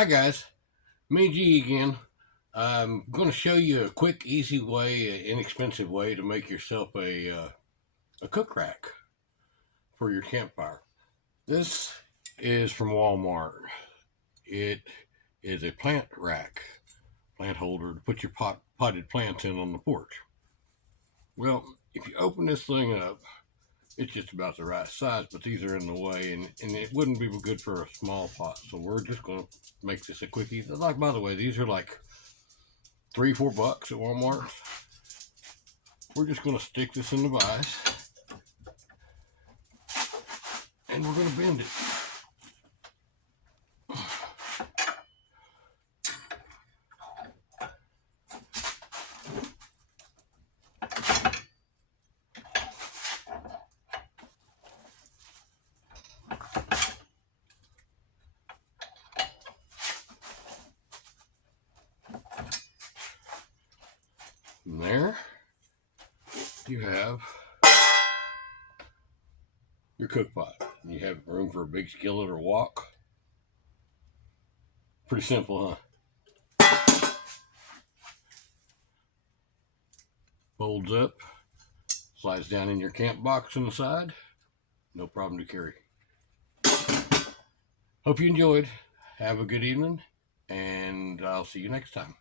Hi guys, me G again. I'm going to show you a quick, easy way, inexpensive way to make yourself a cook rack for your campfire. This is from Walmart. It is a plant rack, plant holder to put your potted plants in on the porch. Well, if you open this thing up, it's just about the right size, but these are in the way, and it wouldn't be good for a small pot. So we're just going to make this a quickie. Like, by the way, these are like $3-4 at Walmart. We're just going to stick this in the vise and we're going to bend it. And there you have your cook pot. You have room for a big skillet or wok. Pretty simple, huh? Folds up, slides down in your camp box on the side. No problem to carry. Hope you enjoyed. Have a good evening, and I'll see you next time.